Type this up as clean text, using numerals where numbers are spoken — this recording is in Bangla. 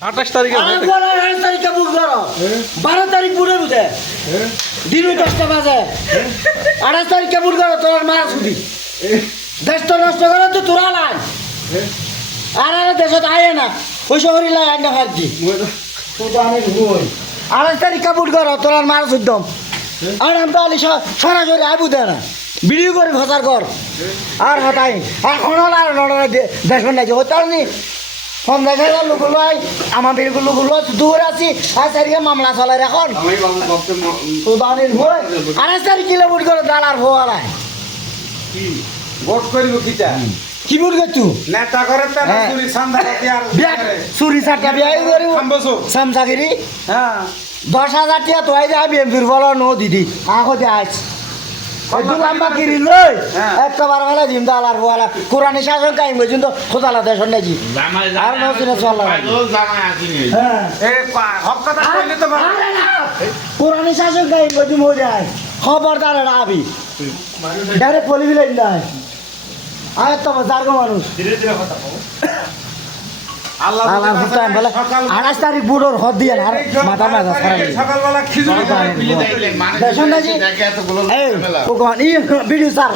28 তারিখে আর 28 তারিখে বুক করো 12 তারিখ বুড়ে বুঝে দিন 10টা বাজে 28 তারিখে বুক করো তোর মারা ছুটি দেশটা নষ্ট করে তো তোরা লাই আর দেশত আয় না ওই শহরে লাই আইনা খাচ্ছি তো আমি ভুল 28 তারিখে বুক করো তোর মারা ছুটম আর আমি তো আলি সরাসরি আইবু দে না ভিডিও করে খসার কর আর হতাই এখন আর নড়ে দেশ নাই হতার নি কম দেখা গেল লোকগুলো আমার বেরগুলো লোকগুলো দূর আছি 5 তারিখে মামলা চলাই এখন তো দানির ভয় 28 তারিখ কিলো বুট করে দালার ভোয়ালাই ভোট করিব কিটা কি বুট গে তুই নেতা করে তা চুরি সান্দা আর ব্যাগ চুরি চারটা বিয়াই করিব খামবসো সামসাগিরি হ্যাঁ 10,000 টাকা তো আই যাবি এমপির বলো নো দিদি আখো দে আইছ কত লম্বা কিরি লই একটা বার বেলা দিম দালার ভোয়ালা কোরআনি শাসন কাইম পর্যন্ত খোদালা দেশ নাকি আর নসিনা চলা হ্যাঁ হক কথা কইলে তো কোরআনি শাসন কাইম পর্যন্ত হয়ে যায় খবরদার রাবি ডাইরেক্ট বলি বিলাই নাই আর তো জার্গো মানুষ ধীরে ধীরে কথা কও আল্লাহ 28 তারিখ বুড়োর হদ দিয়ে আর মাথা মাথা সকালবেলা খিচুড়ি দেশ নাকি এই ভিডিও স্যার